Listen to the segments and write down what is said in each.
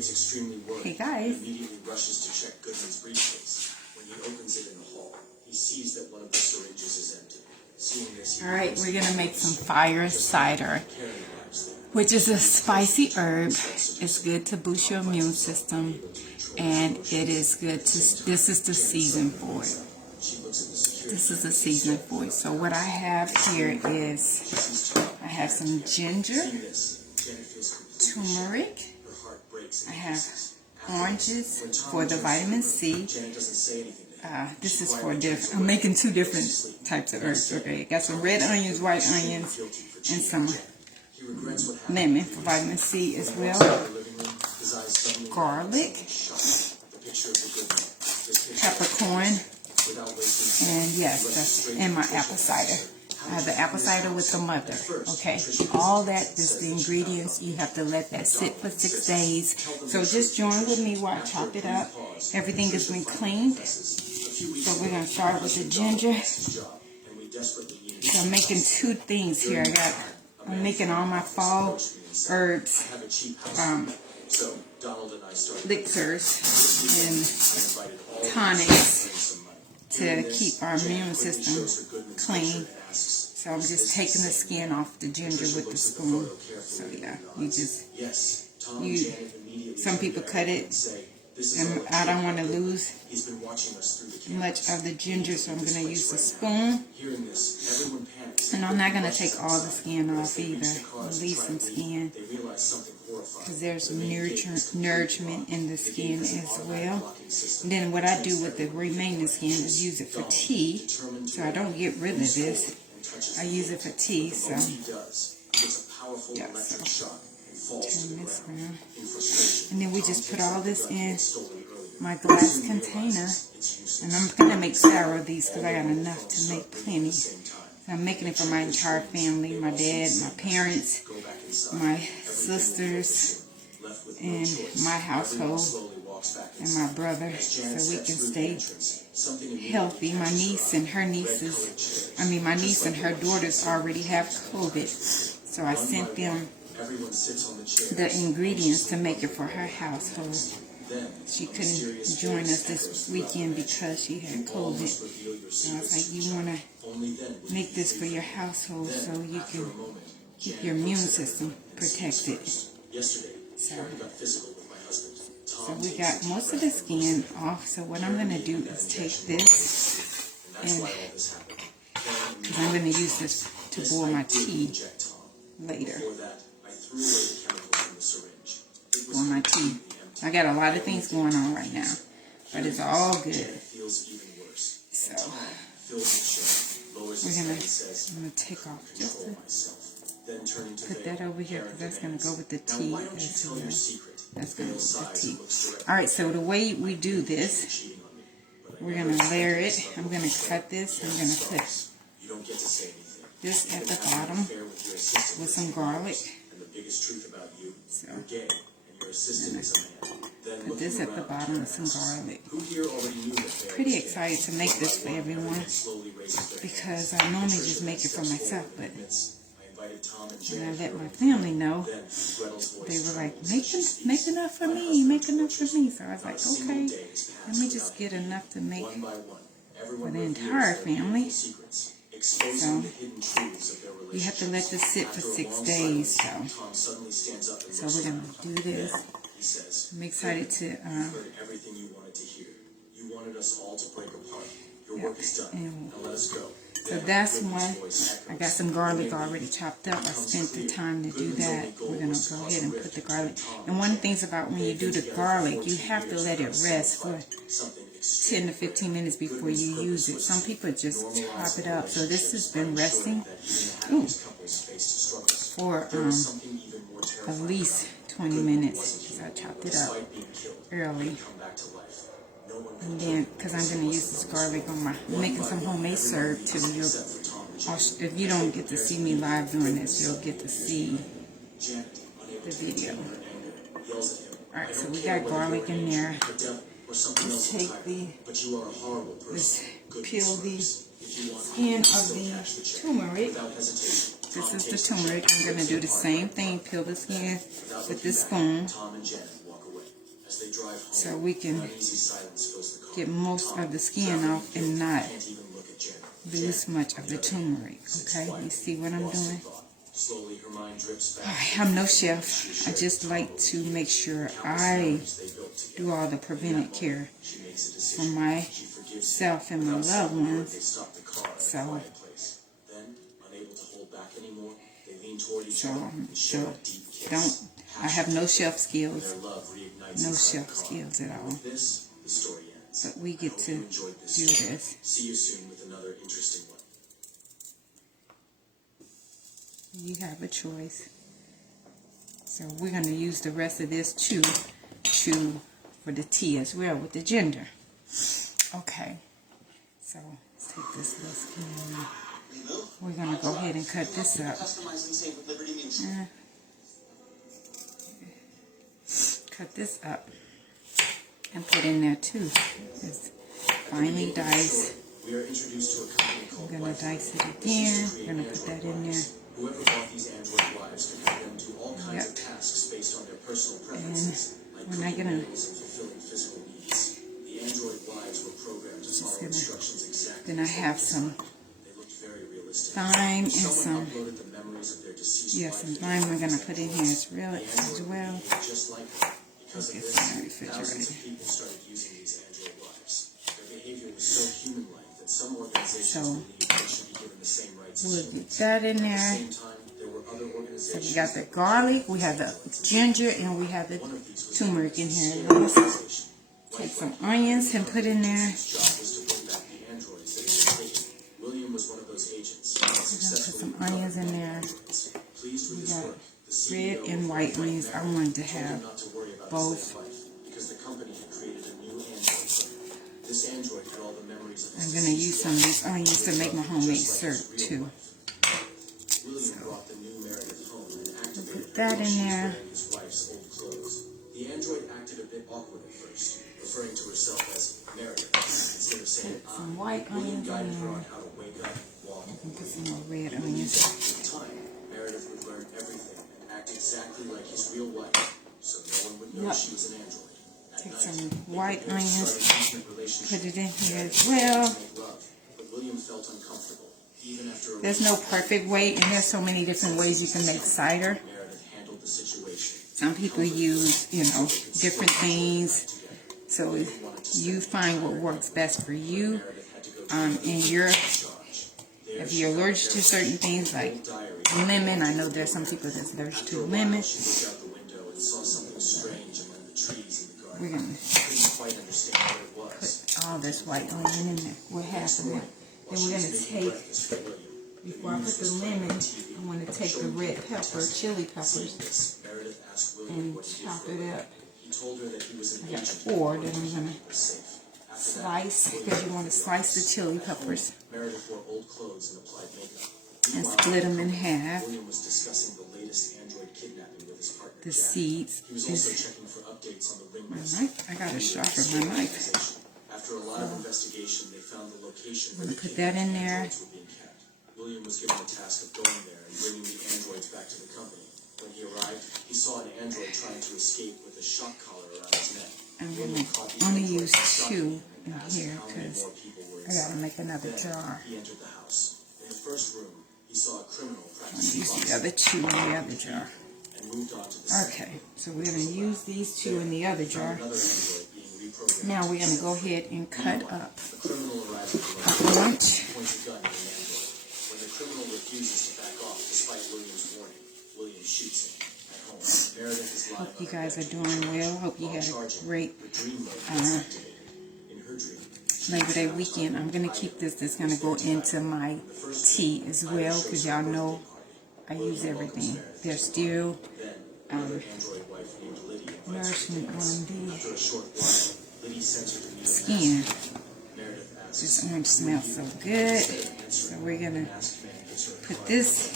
gets extremely worried. Hey guys. And immediately rushes to check Goodman's briefcase. When he opens it in the hall, he sees that one of the syringes is empty. Seeing this, All right, we're gonna make some fire cider, which is a spicy herb. It's good to boost your immune system, and it is good to. This is the season for it. This is the season for it. So what I have here is I have some ginger, turmeric. I have oranges for the vitamin C. This is for different. I'm making two different types of herbs. Okay, got some red onions, white onions, and some lemon for vitamin C as well. Garlic, peppercorn, and yes, that's in my apple cider. I have the apple cider with the mother. Okay, all that is the ingredients. You have to let that sit for 6 days. So just join with me while I chop it up. Everything has been cleaned. So we're going to start with the ginger. So I'm making two things here. I'm making all my fall herbs, elixirs, and tonics to keep our immune system clean. So I'm just taking the skin off the ginger with the spoon. So yeah, some people cut it, and I don't want to lose much of the ginger, so I'm going to use the spoon. And I'm not going to take all the skin off either. Leave some skin, because there's nourishment in the skin as well. And then what I do with the remaining skin is use it for tea, so I don't get rid of this. I use it for tea, so yeah, so turn this around. And then we just put all this in my glass container. And I'm going to make several of these because I got enough to make plenty. So I'm making it for my entire family, my dad, my parents, my sisters, and my household, and my brother, so we can stay healthy. My niece and her my niece and her daughters already have COVID, so I sent them the ingredients to make it for her household. She couldn't join us this weekend because she had COVID. So I was like, you want to make this for your household so you can keep your immune system protected. So we got most of the skin off. So what I'm going to do is take this, and because I'm going to use this to boil my tea later. Boil my tea. I got a lot of things going on right now, but it's all good. So I'm gonna take off just to put that over here, because that's gonna go with the tea as well. That's gonna go with the tea. All right. So the way we do this, we're gonna layer it. I'm gonna cut this. I'm gonna put this at the bottom with some garlic. So. Put this at the bottom with some garlic. Pretty excited to make this for everyone, because I normally just make it for myself, but when I let my family know, they were like, make enough for me, make enough for me. So I was like, okay, let me just get enough to make for the entire family. So you have to let this sit for 6 days. So we're gonna do this. I'm excited to. Everything you wanted to hear. You wanted us all to break apart. Your work is done. Now let us go. So that's one. I got some garlic already chopped up. I spent the time to do that. We're gonna go ahead and put the garlic. And one of the things about when you do the garlic, you have to let it rest for 10 to 15 minutes before you use it. Some people just chop it up. So this has been resting for at least 20 minutes, because I chopped it up early. And then, because I'm going to use this garlic on I'm making some homemade syrup too. If you don't get to see me live doing this, you'll get to see the video. Alright, so we got garlic in there. Let's take let's peel the skin of the turmeric. This is the turmeric. I'm going to do the same thing. Peel the skin with this spoon. As they drive home, so we can uneasy silence fills the car. get most of the skin off and not lose much of the turmeric. Okay, you see what I'm doing? Slowly, her mind drifts back. I'm no chef. I just like to make sure I do all the preventive care for myself and my loved ones. So don't. I have no chef skills. No chef skills at all. But we get to do this. See you soon with another interesting one. You have a choice. So we're going to use the rest of this too for the tea as well with the ginger. Okay. So let's take this little skin. We're going to go ahead and cut this up. Cut this up and put in there too. It's finely diced. I'm going to dice it again. We're going to put that in there. Whoever bought these Android wives could have them do all kinds of tasks based on their personal preferences, like cooking meals and fulfilling physical needs. The Android wives were programmed to follow instructions exactly. Then I have some thyme and some, some thyme we're going to put in here as well. Just like her, because of this, thousands of people started using these Android wives. Their behavior was so human-like that some organizations believed they should be given the same rights as humans. We'll get that in there. So we got the garlic, we have the ginger, and we have the turmeric in here. Let's take some onions and put in there. We're going to put some onions in there. We got red and white onions. I wanted to have both. I'm going to use some of these onions to make my homemade syrup too. So, we'll put that in there. The android acted a bit awkward at first, referring to herself as Meredith instead of saying put some white onions in there. And put some more red onions. With time, Meredith would learn everything and act exactly like his real wife, so no one would know she was an android. Take some white onions, put it in here as well. There's no perfect way, and there's so many different ways you can make cider. Some people use, different things. So you find what works best for you. If you're allergic to certain things like lemon, I know there's some people that's allergic to lemon. We're going to put all this white onion in there. We're half of it. Then we're going to take, before I put the lemon, I want to take the red pepper, chili peppers, and chop it up. I got 4 that I'm going to slice, because you want to slice the chili peppers and split them in half. The seeds. My knife. I gotta sharpen my knife. I'm gonna put that in there. William was given the task of going there and bringing the androids back to the company. When he arrived, he saw an android trying to escape with a shock collar around his neck. I'm gonna only use 2 in here because I gotta make another jar. He entered the house. In the first room, he saw a criminal I'm gonna use the other 2 in the other jar. Okay, so we're going to use these 2 in the other jar. Now we're going to go ahead and cut up a bunch. When the criminal refuses to back off despite William's warning, William shoots him at home. Hope you guys are doing well. Hope you had a great Labor Day weekend. I'm going to keep this. This is going to go into my tea as well, because y'all know I use everything. There's still nourishment on the skin. This orange smells so good. So we're going to put this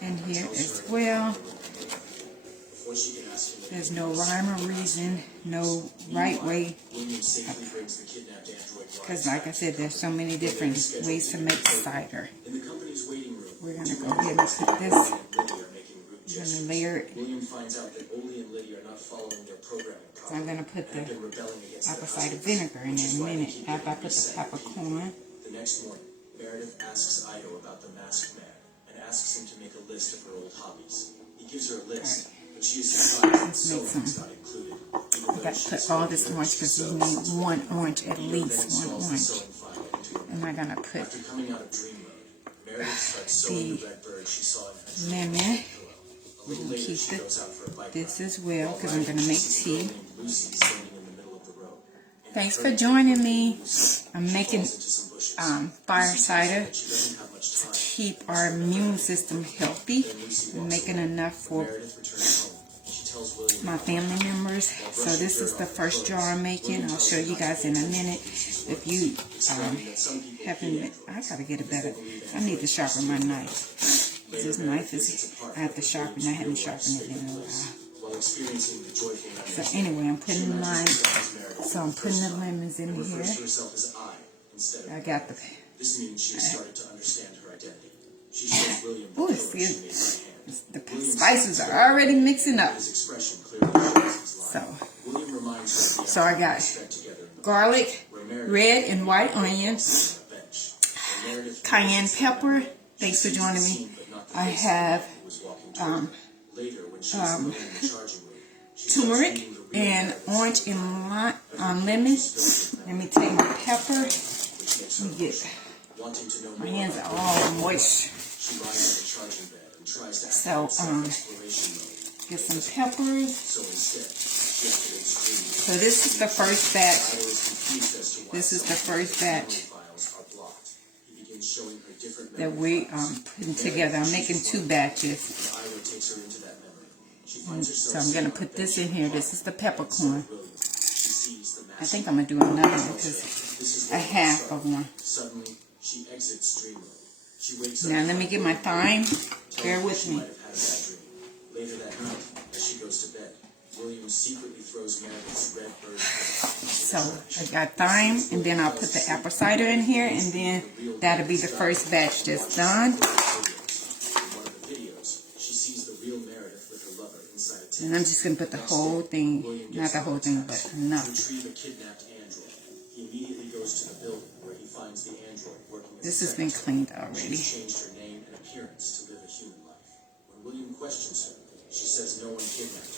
in here as well. There's no rhyme or reason, no right way. Because like I said, there's so many different ways to make cider. We're going to go ahead and put this suggestions. William finds out that Oli and Lydia are not following their programming. So I'm going to put the apple cider vinegar in there in a minute after I put the peppercorn. The next morning, Meredith asks Ido about the masked man and asks him to make a list of her old hobbies. He gives her a list, but she is surprised that sewing's not included. I got to put all this orange because you need one orange, at least one orange. And I'm going to put After coming out of dream mode, Meredith starts sewing the red bird she saw in lemon. I'm going to keep this as well because I'm going to make tea. Thanks for joining me. I'm making fire cider to keep our immune system healthy. I'm making enough for my family members. So this is the first jar I'm making. I'll show you guys in a minute. If you haven't, I gotta get it better. I need to sharpen my knife. This knife is, I have to sharpen. I haven't sharpened it in a while. So anyway, I'm putting the lemons in here. I got the. This means she started to understand her identity. She shows William the spices are already mixing up. So I got garlic, red and white onions, cayenne pepper. Thanks for joining me. I have turmeric and orange and lemon. Let me take my pepper. Let me get, my hands are all moist. So, get some peppers. So this is the first batch. This is the first batch that we putting together. I'm making 2 batches. So I'm going to put this in here. This is the peppercorn. I think I'm going to do another one because I have of one. Now let me get my thyme. Bear with me. Later that night, as she goes to bed, William secretly throws Meredith's red bird. So I got thyme, and then I'll put the apple cider in here, and then that'll be the first batch that's done. And I'm just gonna put the whole thing, not the whole thing, but enough. This has been cleaned already. William questions her. She says no one kidnapped her.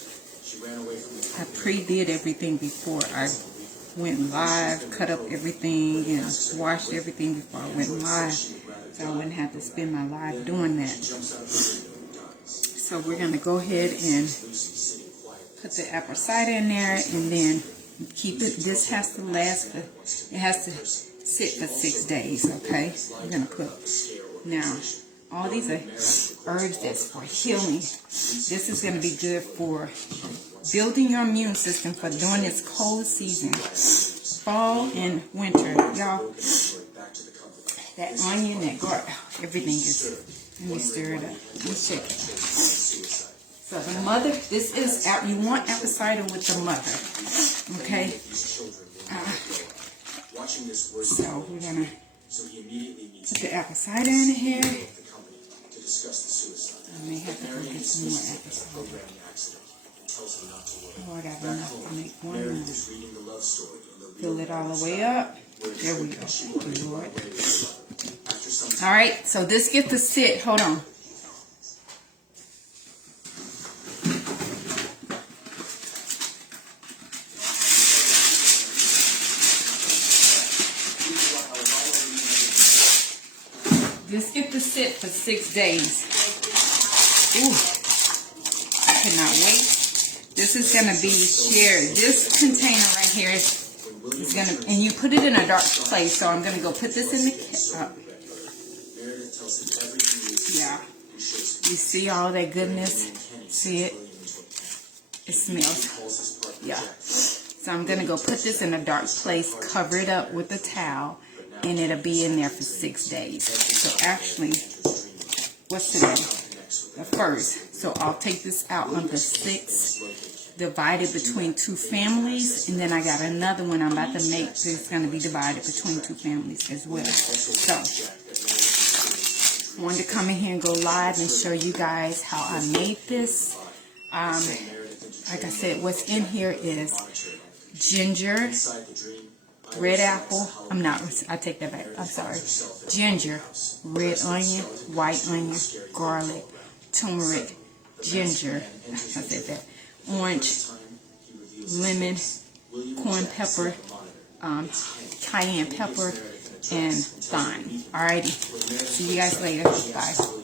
She ran away from the I pre-did everything before I went live, cut up everything and washed everything before I went live, so I wouldn't have to spend my life doing that. So we're going to go ahead and put the apple cider in there and then keep it. This has to last, it has to sit for 6 days, okay? We're going to put, now, all these are herbs that's for healing. This is going to be good for building your immune system for during this cold season. Fall and winter. Y'all, that onion, that garlic, everything is, let me stir it up. Let me check it. So the mother, this is, you want apple cider with the mother. Okay? So we're going to put the apple cider in here. I may have to go get some more apple cider. Oh, I got enough to make one more. Fill it all the way up. There we go. Thank you, Lord. Alright, so this gets to sit. Hold on. This gets to sit for 6 days. Ooh, I cannot wait. This is going to be shared. This container right here is going to, and you put it in a dark place. So I'm going to go put this in the, yeah. You see all that goodness? See it? It smells. Yeah. So I'm going to go put this in a dark place, cover it up with a towel, and it'll be in there for 6 days. So actually, what's today? The 1st. So I'll take this out on the 6th, divided between 2 families, and then I got another one I'm about to make that's going to be divided between 2 families as well. So wanted to come in here and go live and show you guys how I made this. Like I said, what's in here is ginger, red apple. I take that back. I'm sorry. Ginger, red onion, white onion, garlic, turmeric, ginger. I said that. Orange, lemon, corn pepper, cayenne pepper, and thyme. Alrighty. See you guys later. Bye.